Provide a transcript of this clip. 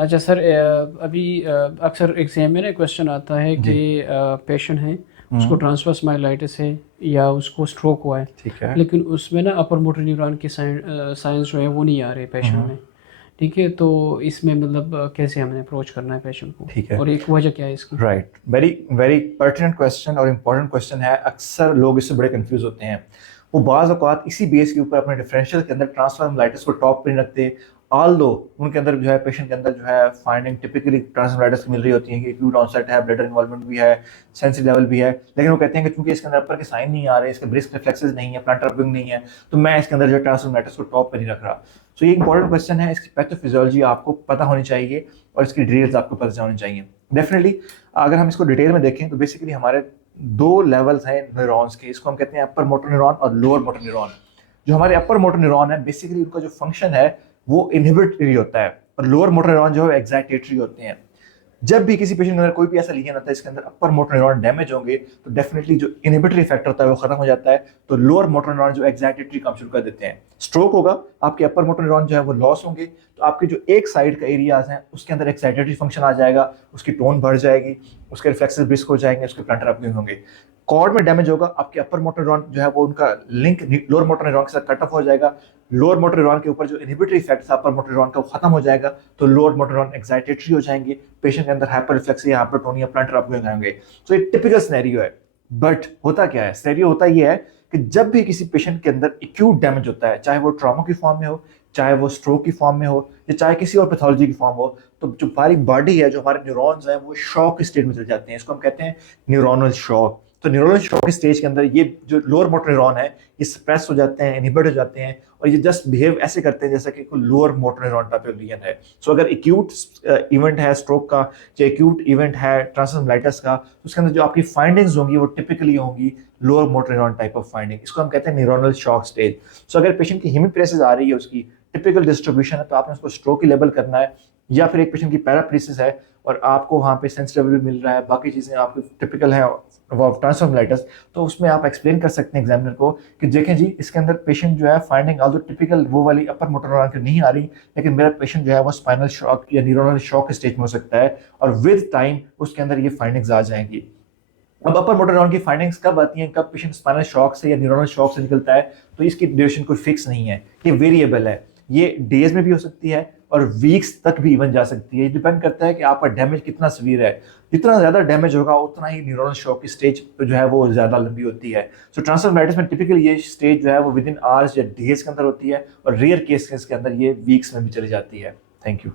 अच्छा सर, अभी अक्सर एग्जाम में ना क्वेश्चन आता है जी। कि पेशेंट है, उसको हम्म। ट्रांसवर्स माइलाइटिस है या उसको स्ट्रोक हुआ है, ठीक है। लेकिन उसमें ना अपर मोटर न्यूरॉन की साइंस जो है वो नहीं आ रहे पेशेंट हम्म। में। ठीक है, तो इसमें मतलब कैसे हमें अप्रोच करना है पेशेंट को, ठीक है। और एक वजह क्या है इसकी? Right, very very pertinent question और इम्पोर्टेंट क्वेश्चन है। अक्सर लोग इससे बड़े कंफ्यूज होते हैं। वो बाज़ औक़ात इसी बेस के ऊपर अपने डिफरेंशियल के अंदर ट्रांसफॉर्मलाइटिस को टॉप पे नहीं रखते। ऑल दो उनके अंदर जो है, पेशेंट के अंदर जो है फाइंडिंग टिपिकली ट्रांसफॉर्मलाइटिस की मिल रही होती है कि एक्यूट ऑनसेट है, ब्लडर इन्वॉल्वमेंट भी है, सेंसिटिव लेवल भी है, लेकिन वो कहते हैं कि चूंकि इसके अंदर अपर के साइन नहीं आ रहे, इसके ब्रिस्क रिफ्लेक्सेस नहीं है, प्लांटर अपविंग नहीं है, तो मैं इसके अंदर जो है ट्रांसफॉर्मलाइटिस को टॉप पे नहीं रख रहा। सो ये इंपॉर्टेंट क्वेश्चन है। इसकी पैथोफिजियोलॉजी आपको पता होनी चाहिए और इसकी डिटेल्स आपको पता होनी चाहिए। डेफिनेटली अगर हम इसको डिटेल में देखें तो बेसिकली हमारे दो लेवल्स हैं न्यूरॉन्स के। इसको हम कहते हैं अपर मोटर न्यूरॉन और लोअर मोटर न्यूरॉन। जो हमारे अपर मोटर न्यूरॉन है, बेसिकली उनका जो फंक्शन है वो इनहिबिटरी होता है, और लोअर मोटर न्यूरॉन जो है एक्साइटेटरी होते हैं। जब भी किसी पेशेंट के अंदर कोई भी ऐसा लीजन होता है इसके अंदर अपर मोटर न्यूरॉन डैमेज होंगे, तो डेफिनेटली जो इनहिबिटरी इफेक्ट होता है वो खत्म हो जाता है, तो लोअर मोटर न्यूरॉन जो एक्साइटेटरी काम शुरू कर देते हैं। स्ट्रोक होगा, आपके अपर मोटर न्यूरॉन जो है वो लॉस होंगे, तो आपके जो एक साइड का एरियाज हैं उसके अंदर एक्साइटेटरी फंक्शन आ जाएगा, उसकी टोन बढ़ जाएगी, उसके रिफ्लेक्सेस ब्रिस्क हो जाएंगे, उसके प्लांटर अपविंग होंगे। कॉर्ड में डैमेज होगा, आपके अपर मोटर न्यूरॉन जो है वो उनका लिंक लोअर मोटर न्यूरॉन के साथ कट ऑफ हो जाएगा। लोअर मोटर न्यूरॉन के ऊपर जो इनहिबिटरी इफेक्ट था अपर मोटर न्यूरॉन का वो खत्म हो जाएगा, तो लोअर मोटर न्यूरॉन एक्साइटेटरी हो जाएंगे, पेशेंट के अंदर हाइपर रिफ्लेक्सिया, हाइपरटोनिया, प्लांटर अपविंग आएंगे। तो ये टिपिकल सिनेरियो है। बट होता क्या है, सिनेरियो होता ये है कि जब भी किसी पेशेंट के अंदर एक्यूट डैमेज होता है, चाहे वो ट्रॉमा की फॉर्म में हो, चाहे वो स्ट्रोक की फॉर्म में हो, या चाहे किसी और पैथोलॉजी की फॉर्म हो, तो जो हमारी बॉडी है, जो हमारे न्यूरॉन्स हैं, वो शॉक स्टेट में चले जाते हैं। इसको हम कहते हैं न्यूरोनल शॉक। तो न्यूरोनल शॉक स्टेज के अंदर ये जो लोअर मोटर न्यूरॉन है ये सप्रेस हो जाते हैं, इनहिबिट हो जाते हैं, और ये जस्ट बिहेव ऐसे करते हैं जैसा कि कोई lower motor neuron type of region है। सो अगर एक्यूट इवेंट है स्ट्रोक का, या एक्यूट इवेंट है ट्रांसफॉर्मलाइटिस का, तो उसके अंदर जो आपकी फाइंडिंग्स होंगी वो टिपिकली होंगी lower motor neuron type of finding. इसको हम कहते हैं न्यूरोनल शॉक स्टेज। सो अगर पेशेंट की हेमीप्रेसिस आ रही है, उसकी टिपिकल डिस्ट्रीब्यूशन है, तो आपने उसको स्ट्रोक की लेबल करना है। या फिर एक पेशेंट की पैराप्रेसिस है और आपको वहाँ पे सेंसिटिव भी मिल रहा है, बाकी चीज़ें आपकी टिपिकल है वो ट्रांसफॉर्मलाइटिस, तो उसमें आप एक्सप्लेन कर सकते हैं एग्जामिनर को कि देखें जी, इसके अंदर पेशेंट जो है फाइंडिंग ऑल्दो टिपिकल वो वाली अपर मोटर न्यूरॉन की नहीं आ रही, लेकिन मेरा पेशेंट जो है वो स्पाइनल शॉक या न्यूरोनल शॉक स्टेज में हो सकता है, और विद टाइम उसके अंदर ये फाइंडिंग्स आ जाएंगी। अब अपर मोटर न्यूरॉन की फाइंडिंग्स कब आती हैं, कब पेशेंट स्पाइनल शॉक से या न्यूरोनल शॉक से निकलता है, तो इसकी ड्यूरेशन कोई फिक्स नहीं है, ये वेरिएबल है। ये डेज में भी हो सकती है और वीक्स तक भी इवन जा सकती है। डिपेंड करता है कि आपका डैमेज कितना सीवियर है। जितना ज्यादा डैमेज होगा उतना ही न्यूरोनल शॉक की स्टेज जो है वो ज्यादा लंबी होती है। सो ट्रांसफॉर्मलाइटिस में टिपिकली ये स्टेज जो है वो विद इन आवर्स या डेज के अंदर होती है, और रेयर केसेस के अंदर ये वीक्स में भी चली जाती है। Thank you.